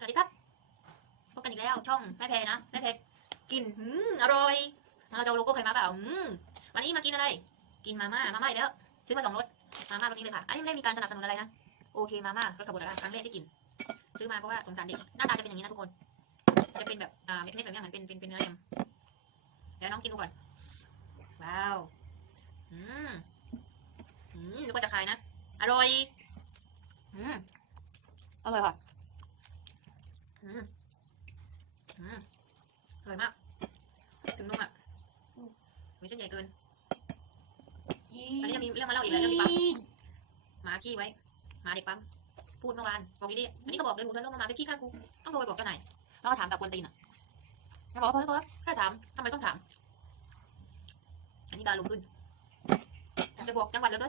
สวัสดีครับ พบกันอีกแล้วช่องแม่เพนะแม่เพกินอืมอร่อยเราจะเอาโลโก้ใครมาเปล่าอืมวันนี้มากินอะไร กินมาม่ามาม่าอีกแล้วซื้อมาสองรสมาม่ารสนี้เลยค่ะ อันนี้ไม่ได้มีการสนับสนุนอะไรนะ โอเคมาม่ารสกระบดครั้งแรกที่กิน ซื้อมาเพราะว่าสงสารเด็ก หน้าตาจะเป็นอย่างนี้นะทุกคน จะเป็นแบบอ่าเม็ดๆแบบนี้เหมือนเป็นเป็นเป็นเนื้อยำเดี๋ยวน้องกินดูก่อน ว้าว อืม อืมนึกว่าจะคายนะ อร่อย อืมอร่อยค่ะ อร่อยมากถึงนุ่มอะมีเส้นใหญ่เกิน อันนี้จะมีเรื่องมาเล่าอีกแล้วเรื่องปั๊มหมาขี้ไว้หมาเด็กปั๊ม พูดเมื่อวานบอกดีๆอันนี้ก็บอกเลยหนูเดินลงมามาไปขี้ข้างกู ต้องโทรไปบอกเจ้านายแล้วก็ถามกับกวนตีนอะแล้วบอกว่าเพิ่มเพิ่มแค่ถามทำไมต้องถาม อันนี้การลงขึ้นจะบอกจังหวัดเลยก็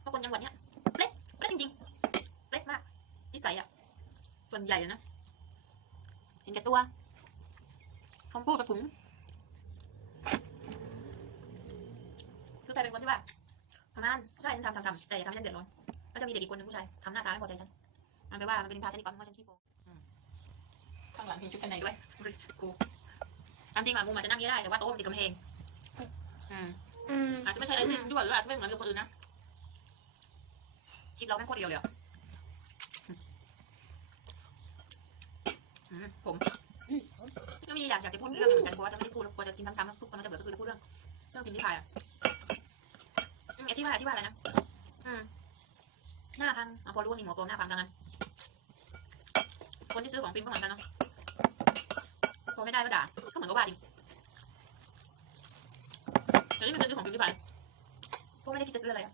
เพราะคนจังหวัดเนี้ยเล็กเล็กจริงๆเล็กมากนิสัยอะ ส่วนใหญ่เลยนะ เห็นแก่ตัวคำพูดกระถุงคือแต่เป็นคนที่ว่าทำงานใช่ฉันทำทำทำแต่อย่าทำให้ฉันเดือดร้อนแล้วจะมีเด็กอีกคนหนึงผู้ชายทำหน้าตาไม่พอใจฉัน มันแปลว่ามันเป็นนินทาฉันอีกปั๊มว่าฉันขี้โกงอืมข้างหลังมีชุดชั้นในด้วยกูตามจริงอะมุมอาจจะนั่งเยอะได้แต่ว่าโต๊ะมันติดกำแพงอืมอืมอาจจะไม่ใช่ไอซิมด้วยหรืออาจจะไม่เหมือนกับคนอื่นนะคลิปเราแม่งโคตรเดียวเลยอะอืม ผมก็มีอยากอยากจะพูดเรื่องเหมือนกันเพราะว่าจะไม่ได้พูดแล้วกลัวจะกินซ้ำๆทุกคนมันจะเบื่อก็คือจะพูดเรื่องเรื่องกินที่พายอะอืมไอ้ที่พายที่ว่าอะไรนะอืมหน้าพังเอาพอรู้ว่ามีหมอปลอมหน้าพังดังนั้นคนที่ซื้อของปิมก็เหมือนกันเนาะพอไม่ได้ก็ด่าก็เหมือนกับว่าดิเดี๋ยวนี้มันจะซื้อของปิมที่พายพวกไม่ได้คิดจะซื้ออะไรอะ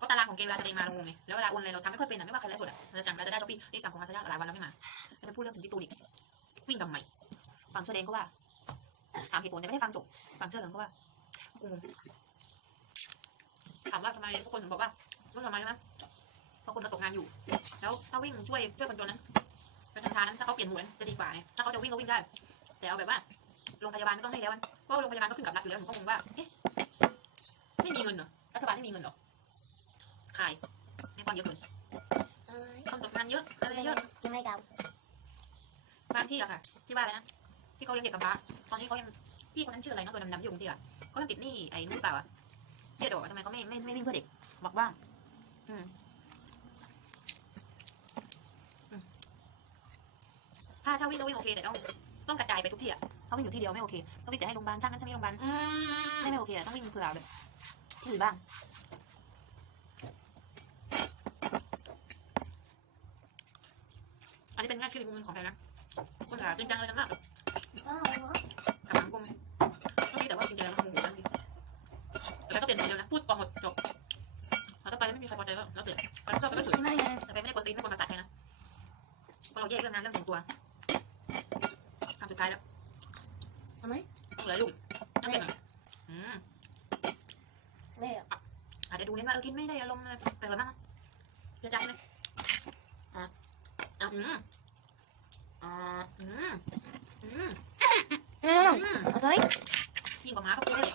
ก็ตารางของ เกมเวลาแสดงมาเรางงไงแล้วเวลาโอนอะไรเราทำไม่ค่อยเป็นอะไม่ว่าใครไลฟ์สดอะเราจะสั่งเราจะได้ช้อปปี้นี่สั่งของมาซะยาหลายวันแล้วไม่มาแล้วไปพูดเรื่องถึงที่ตูนอีกวิ่งทำไมฝั่งเสื้อแดงก็ว่าถามเหตุผลแต่ไม่ได้ฟังจบฝั่งเสื้อเหลืองก็ว่ากูงงถามว่าทำไมทุกคนถึงบอกว่ารู้ทำไมใช่ไหมเพราะคนก็ตกงานอยู่ แล้วถ้าวิ่งช่วยช่วยคนจนนั้นประธานนั้นถ้าเขาเปลี่ยนหมวนจะดีกว่าไงถ้าเขาจะวิ่งก็วิ่งได้ แต่เอาแบบว่าโรงพยาบาลไม่ต้องให้แล้วมันเพราะโรงพยาบาลก็ขึ้นกับรัฐอยู่แล้วผมก็งงว่าเอ๊ะไม่มีเงินเหรอรัฐบาลไม่มีเงินเหรอ ขายไม่ต้องเยอะเกินเอ้ยคนตกงานเยอะอะไรไม่เยอะจะไม่เดาบางที่อะค่ะ ที่ว่าอะไรนะที่เขาเลี้ยงเด็กกำพร้าตอนนี้เขายังพี่คนนั้นชื่ออะไรเนาะตัวดำๆที่อยู่กรุงเทพอะเขายังติดหนี้ไอ้นู้นหรือเปล่าอะเจ๊ดอกอะทำไมเขาไม่ไม่ไม่วิ่งเพื่อเด็กบอกบ้างอืมอืมถ้าถ้าวิ่งก็วิ่งโอเคแต่ต้องต้องกระจายไปทุกที่อะถ้าวิ่งอยู่ที่เดียวไม่โอเคต้องวิ่งแต่ให้โรงพยาบาลสร้างนั้นสร้างนี้โรงพยาบาลไม่ไม่โอเคอะต้องวิ่งเผื่อแบบที่อื่นบ้าง อันนี้ เป็นแค่ชื่อมุมของใครนะคนหาจริงจังเลยจังมากว้าวกับสังคมก็มีแต่ว่าจริงๆแล้วมันคงหูนั่นดิแต่ก็เปลี่ยนเดียวนะพูดปองหมดจบเราต้องไปไม่มีใครพอใจก็แล้วแต่ใครชอบไปก็เฉยใช่ไหมนะแต่ไปไม่ได้กดตีนไม่กดมาสัตว์ใครนะเพราะเราแยกเรื่องงานเรื่องส่วนตัวทำสุดท้ายแล้วทำไมต้องเหลือลูกนั่นเป็นไงอืมไม่อะอาจจะดูเน้นว่าเออกินไม่ได้อารมณ์แต่ละมั้งเดี๋ยวจัดไหมอะอะอืมอ่าอืมอืม อืม อืม โอ เคยิ่งกว่าหมาก็กลัวเลย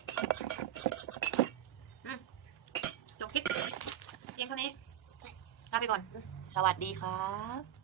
จบคลิปเพียงเท่านี้ลาไปก่อน สวัสดีครับ